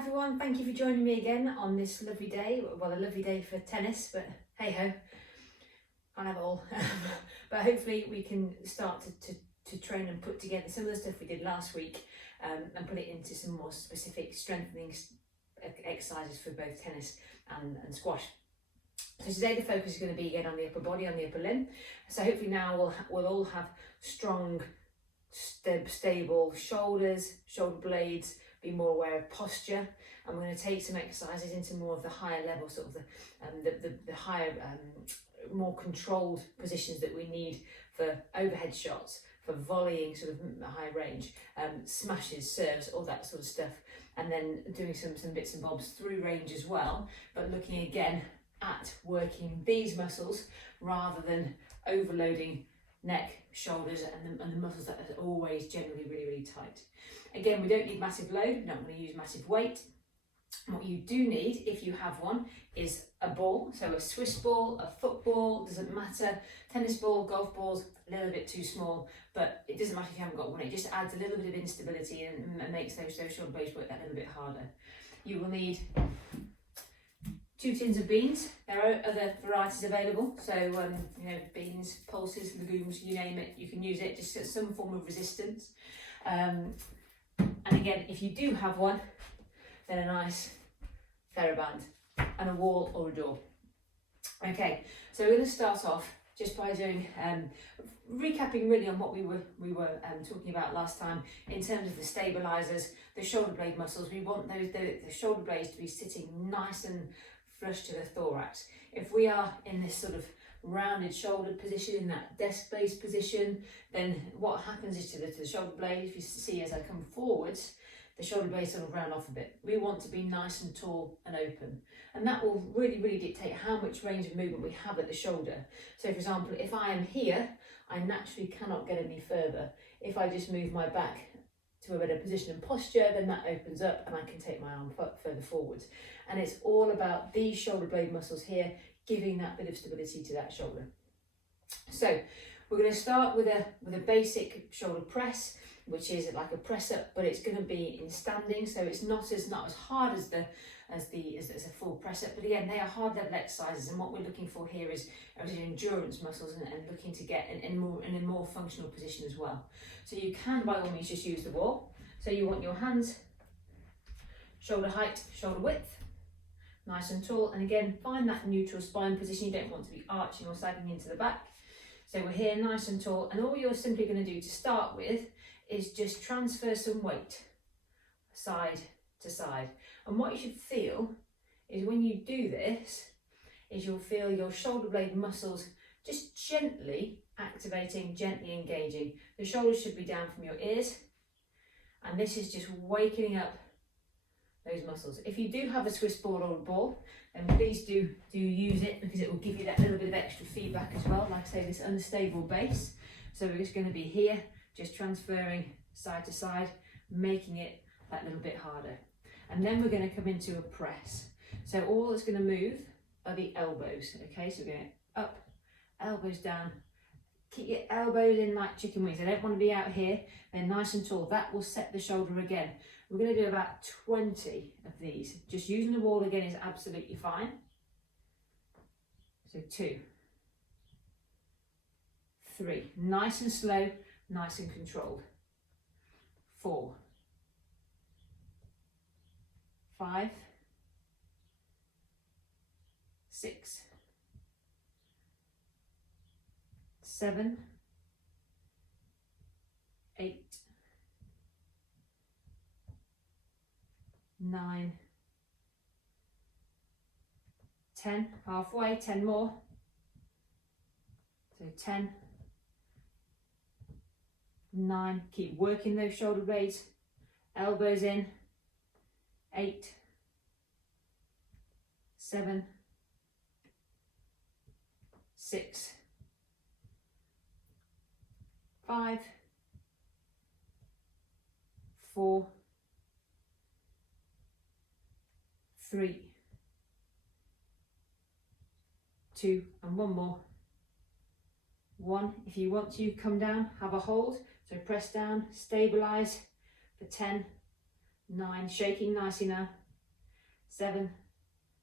everyone, thank you for joining me again on this lovely day. Well, a lovely day for tennis, but hey ho, can't have it all. But hopefully we can start to train and put together some of the stuff we did last week and put it into some more specific strengthening exercises for both tennis and squash. So today the focus is going to be again on the upper body, on the upper limb. So hopefully now we'll all have strong, stable shoulders, shoulder blades, be more aware of posture, and we're going to take some exercises into more of the higher level, sort of the higher, more controlled positions that we need for overhead shots, for volleying sort of high range, smashes, serves, all that sort of stuff, and then doing some bits and bobs through range as well, but looking again at working these muscles rather than overloading neck, shoulders, and the muscles that are always generally really tight. Again, we don't need massive load, we're not going to use massive weight. What you do need, if you have one, is a ball, so a Swiss ball, a football, doesn't matter, tennis ball, golf balls, a little bit too small, but it doesn't matter if you haven't got one, it just adds a little bit of instability and makes those shoulder blades work that little bit harder. You will need 2 tins of beans. There are other varieties available, so beans, pulses, legumes, you name it, you can use it, just some form of resistance. And again, if you do have one, then a nice TheraBand and a wall or a door. Okay, so we're going to start off just by doing recapping really on what we were talking about last time in terms of the stabilizers, the shoulder blade muscles. We want the shoulder blades to be sitting nice and flush to the thorax. If we are in this sort of rounded shouldered position, in that desk-based position, then what happens is to the shoulder blade, if you see as I come forwards, the shoulder blade sort of round off a bit. We want to be nice and tall and open, and that will really dictate how much range of movement we have at the shoulder. So for example, if I am here, I naturally cannot get any further. If I just move my back to a better position and posture, then that opens up and I can take my arm further forwards. And it's all about these shoulder blade muscles here, giving that bit of stability to that shoulder. So we're going to start with a basic shoulder press, which is like a press up, but it's going to be in standing, so it's not as hard as a full press up. But again, they are hard level exercises, and what we're looking for here is endurance muscles and looking to get in a more functional position as well. So you can by all means just use the wall. So you want your hands shoulder height, shoulder width, nice and tall, and again find that neutral spine position. You don't want to be arching or sagging into the back. So we're here nice and tall, and all you're simply going to do to start with is just transfer some weight side to side. And what you should feel is when you do this, is you'll feel your shoulder blade muscles just gently activating, gently engaging. The shoulders should be down from your ears, and this is just waking up those muscles. If you do have a Swiss ball or a ball, then please do use it, because it will give you that little bit of extra feedback as well. Like I say, this unstable base. So we're just going to be here, just transferring side to side, making it that little bit harder. And then we're going to come into a press. So all that's going to move are the elbows. Okay, so we're going up, elbows down. Keep your elbows in like chicken wings. They don't want to be out here. They're nice and tall. That will set the shoulder again. We're going to do about 20 of these. Just using the wall again is absolutely fine. So 2, 3, nice and slow, nice and controlled. 4, 5, 6, 7, 8, 9, 10, halfway, 10 more. So 10, 9, keep working those shoulder blades, elbows in, 8, 7, 6, 5, 4, 3, 2, and one more. 1, if you want to come down, have a hold, so press down, stabilize for 10, 9, shaking nicely now, 7,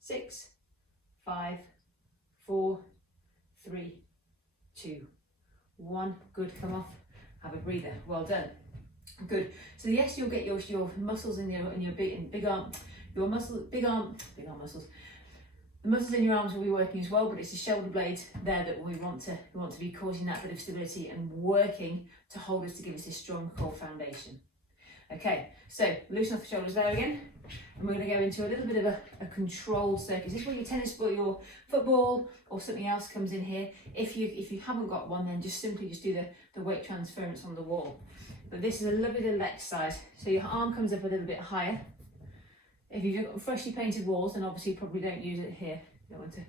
6, 5, 4, 3, 2, 1. Good, come off, have a breather, well done. Good. So yes, you'll get your muscles in your big arm, big arm muscles. The muscles in your arms will be working as well, but it's the shoulder blades there that we want to be causing that bit of stability and working to hold us, to give us this strong core foundation. Okay, so loosen off the shoulders there again, and we're going to go into a little bit of a controlled circuit. This is where your tennis ball, your football, or something else comes in here. If you haven't got one, then just simply do the weight transference on the wall. But this is a lovely little exercise. So your arm comes up a little bit higher. If you've got freshly painted walls, then obviously you probably don't use it here. You don't want to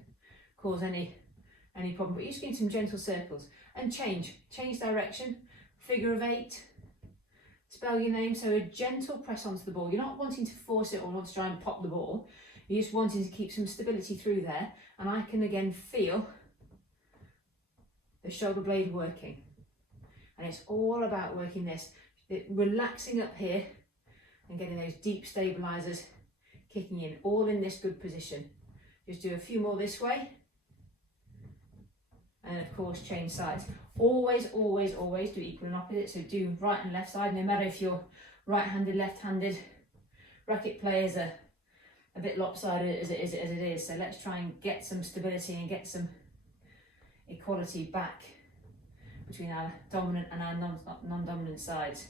cause any problem, but you're just getting some gentle circles and change direction, figure of 8, spell your name. So a gentle press onto the ball. You're not wanting to force it or want to try and pop the ball. You're just wanting to keep some stability through there. And I can again feel the shoulder blade working. And it's all about working this, relaxing up here and getting those deep stabilizers kicking in, all in this good position. Just do a few more this way. And of course, change sides. Always, always, always do equal and opposite. So do right and left side, no matter if you're right-handed, left-handed. Racket players are a bit lopsided as it is. So let's try and get some stability and get some equality back between our dominant and our non-dominant sides.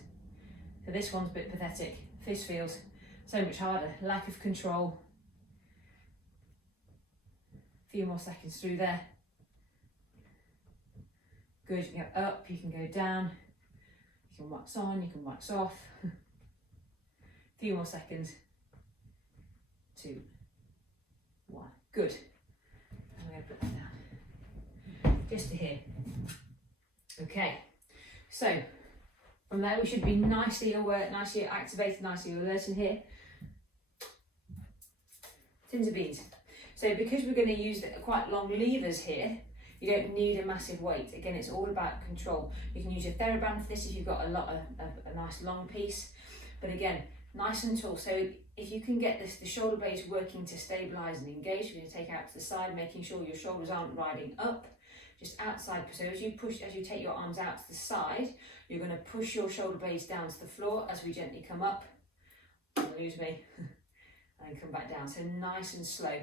So this one's a bit pathetic. This feels so much harder. Lack of control. A few more seconds through there. Good, you can go up, you can go down. You can wax on, you can wax off. A few more seconds. 2, 1. Good. I'm going to put that down. Just to here. Okay. So, from there we should be nicely aware, nicely activated, nicely alert in here. Tins of beans. So because we're going to use quite long levers here, you don't need a massive weight. Again, it's all about control. You can use your TheraBand for this if you've got a nice long piece. But again, nice and tall. So if you can get the shoulder blades working to stabilise and engage, you're going to take out to the side, making sure your shoulders aren't riding up, just outside. So as you take your arms out to the side, you're going to push your shoulder blades down to the floor as we gently come up. Don't lose me. And then come back down. So nice and slow.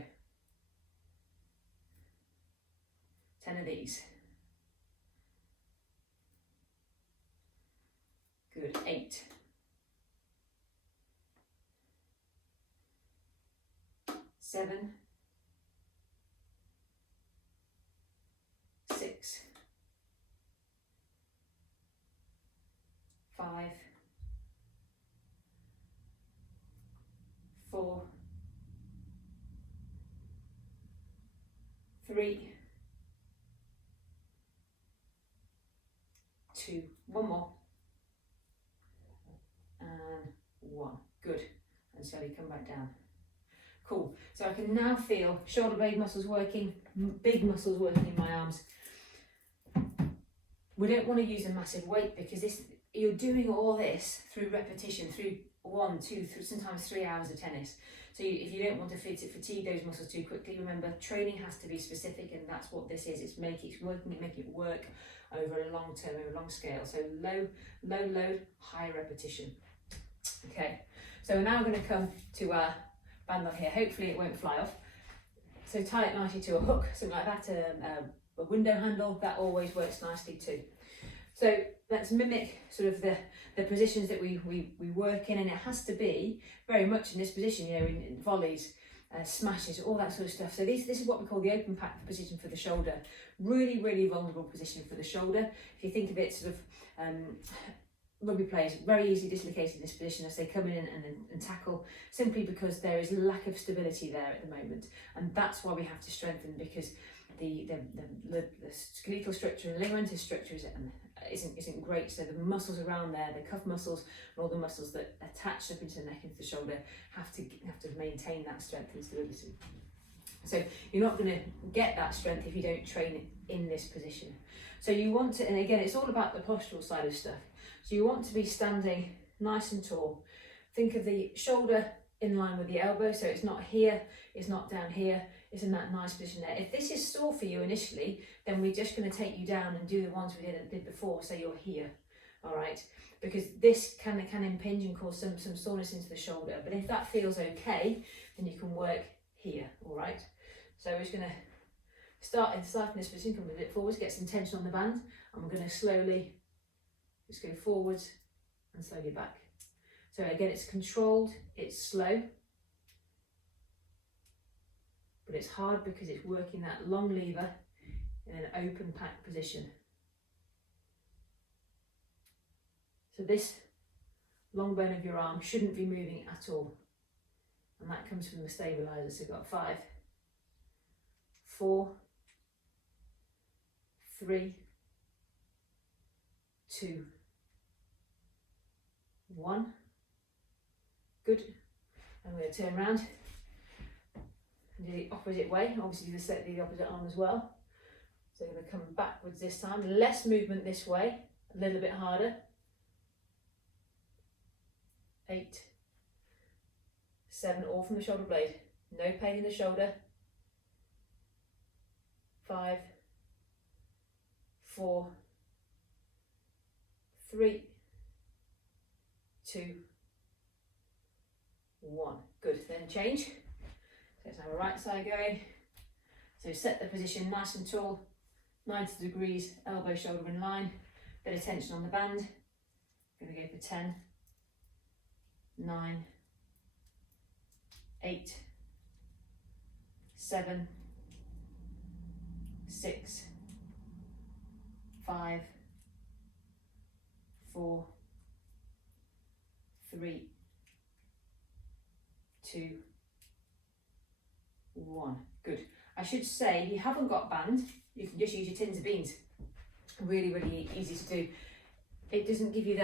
10 of these. Good. 8. 7. 6. 5. 4. 3. 2. One more. And 1. Good. And slowly come back down. Cool. So I can now feel shoulder blade muscles working, big muscles working in my arms. We don't want to use a massive weight because you're doing all this through repetition, through 1, 2, 3, sometimes 3 hours of tennis. So if you don't want to fatigue those muscles too quickly, remember training has to be specific, and that's what this is. It's making it work over a long term, over a long scale. So low load, high repetition. Okay, so now we're going to come to our band on here. Hopefully it won't fly off. So tie it nicely to a hook, something like that, a window handle. That always works nicely too. So let's mimic sort of the positions that we work in, and it has to be very much in this position, you know, in volleys, smashes, all that sort of stuff. So this is what we call the open pack position for the shoulder. Really, really vulnerable position for the shoulder. If you think of it sort of, rugby players very easily dislocated in this position as they come in and tackle, simply because there is lack of stability there at the moment, and that's why we have to strengthen, because the skeletal structure and ligamentous structure isn't great. So the muscles around there, the cuff muscles and all the muscles that attach up into the neck and into the shoulder have to maintain that strength and stability. So you're not going to get that strength if you don't train in this position. So you want to, and again, it's all about the postural side of stuff. So you want to be standing nice and tall. Think of the shoulder in line with the elbow, so it's not here, it's not down here, it's in that nice position there. If this is sore for you initially, then we're just going to take you down and do the ones we did before, so you're here, all right? Because this can impinge and cause some soreness into the shoulder. But if that feels okay, then you can work here, all right? So we're just going to start in this position, come a bit forwards, get some tension on the band, and we're going to slowly just go forwards and slowly back. So again, it's controlled, it's slow, but it's hard because it's working that long lever in an open pack position. So this long bone of your arm shouldn't be moving at all. And that comes from the stabilizer. So you've got 5, 4, 3, 2, 1. Good. And we're going to turn around and do the opposite way. Obviously, do the opposite arm as well. So we're going to come backwards this time. Less movement this way, a little bit harder. 8, 7, all from the shoulder blade. No pain in the shoulder. 5, 4, 3, 2, 1. Good. Then change. So let's have a right side going. So set the position nice and tall, 90 degrees, elbow shoulder in line. Bit of tension on the band. Going to go for 10. 9, 8, 7, 6, 5, 4, 3, 2, 1. Good. I should say, if you haven't got band, you can just use your tins of beans. Really, really easy to do. It doesn't give you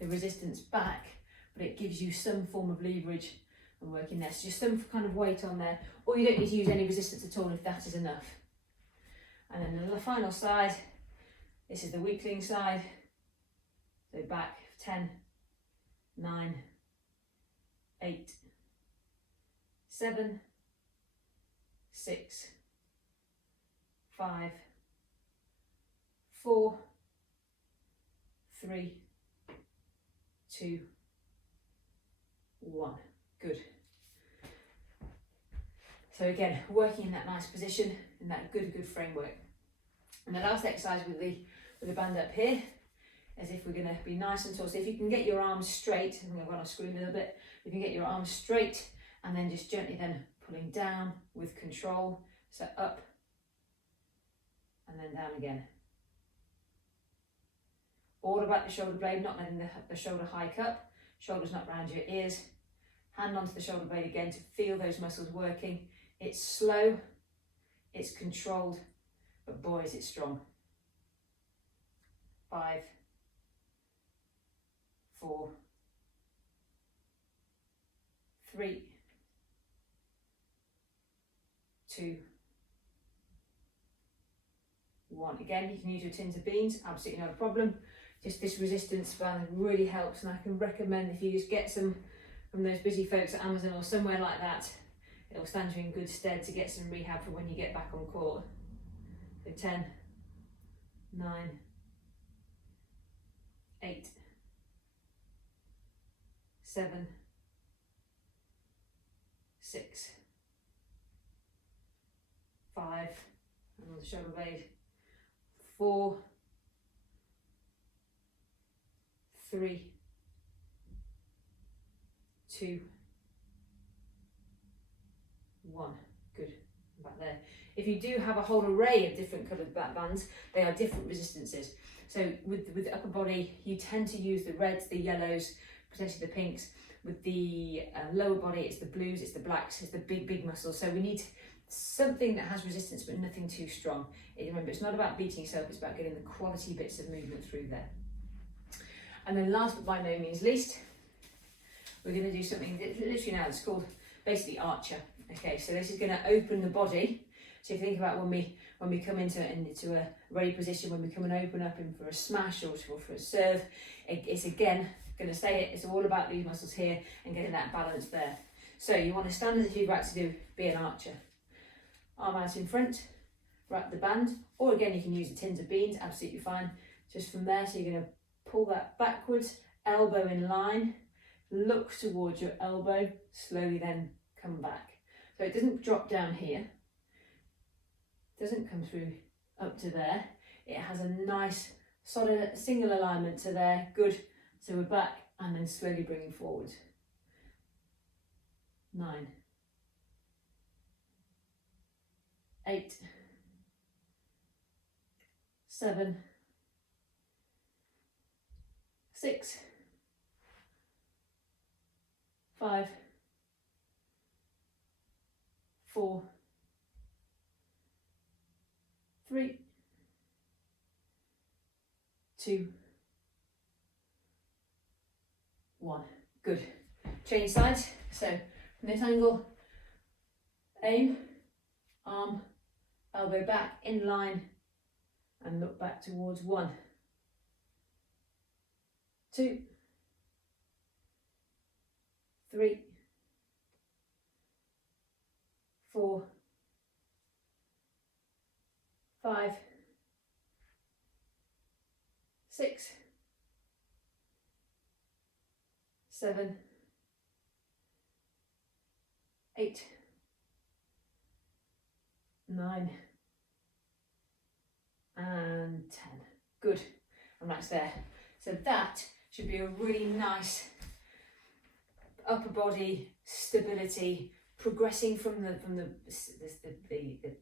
the resistance back, but it gives you some form of leverage and working there. So just some kind of weight on there, or you don't need to use any resistance at all if that is enough. And then the final side, this is the weakling side. So back 10, 9, 8, 7, 6, 5, 4, 3, 2, 1. Good. So again, working in that nice position, in that good framework. And the last exercise with the band up here, as if we're going to be nice and tall. So if you can get your arms straight, I'm going to screw a little bit. You can get your arms straight and then just gently then pulling down with control. So up and then down again. All about the shoulder blade, not letting the shoulder hike up. Shoulders not round your ears. Hand onto the shoulder blade again to feel those muscles working. It's slow, it's controlled, but boy is it strong. 5, 4, 3, 2, 1. Again, you can use your tins of beans, absolutely not a problem. Just this resistance band really helps, and I can recommend if you just get some from those busy folks at Amazon or somewhere like that, it'll stand you in good stead to get some rehab for when you get back on court. So 10, 9, 8, 7, 6, 5, and on the shoulder blade, 4, 3, 2, 1. Good. Back there. If you do have a whole array of different coloured back bands, they are different resistances. So with the upper body, you tend to use the reds, the yellows, potentially the pinks. With the lower body, it's the blues, it's the blacks, it's the big muscles. So we need something that has resistance but nothing too strong. Remember, it's not about beating yourself, it's about getting the quality bits of movement through there. And then last but by no means least, we're going to do something literally now that's called basically archer. Okay, so this is going to open the body. So if you think about when we come into a ready position, when we come and open up in for a smash or for a serve, it's again going to say it's all about these muscles here and getting that balance there. So you want to stand as if you're about to be an archer. Arm out in front, wrap the band, or again you can use the tins of beans, absolutely fine. Just from there, so you're going to pull that backwards, elbow in line, look towards your elbow, slowly then come back. So it doesn't drop down here, doesn't come through up to there. It has a nice solid single alignment to there, good. So we're back and then slowly bringing forward. 9, 8, 7, 6, 5, 4, 3, 2, 1. Good. Change sides. So from this angle, aim, arm, elbow back, in line, and look back towards 1, 2, 3, 4, 5, 6, 7, 8, 9, and 10. Good, and that's there. So that should be a really nice upper body stability, progressing from the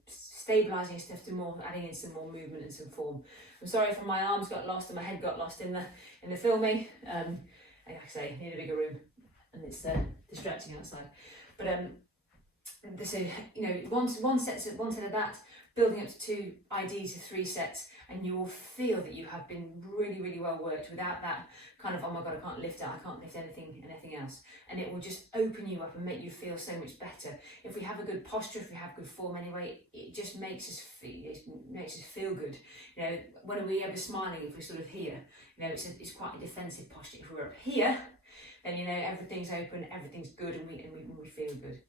stabilising stuff to more adding in some more movement and some form. I'm sorry if my arms got lost and my head got lost in the filming. Like I say, need a bigger room, and it's distracting outside. But so you know, one set of that, building up to 2, ideally to 3 sets, and you will feel that you have been really, really well worked without that kind of, oh my god, I can't lift it, I can't lift anything else, and it will just open you up and make you feel so much better. If we have a good posture, if we have good form anyway, it just makes us feel good. You know, when are we ever smiling if we're sort of here? You know, it's quite a defensive posture. If we're up here, then you know everything's open, everything's good, and we feel good.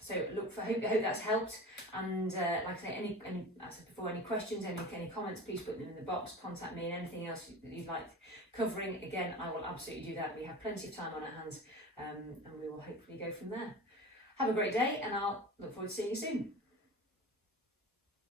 So I hope that's helped, and like I say, as I said before, any questions, any comments, please put them in the box, contact me, and anything else that you'd like covering, again, I will absolutely do that. We have plenty of time on our hands, and we will hopefully go from there. Have a great day, and I'll look forward to seeing you soon.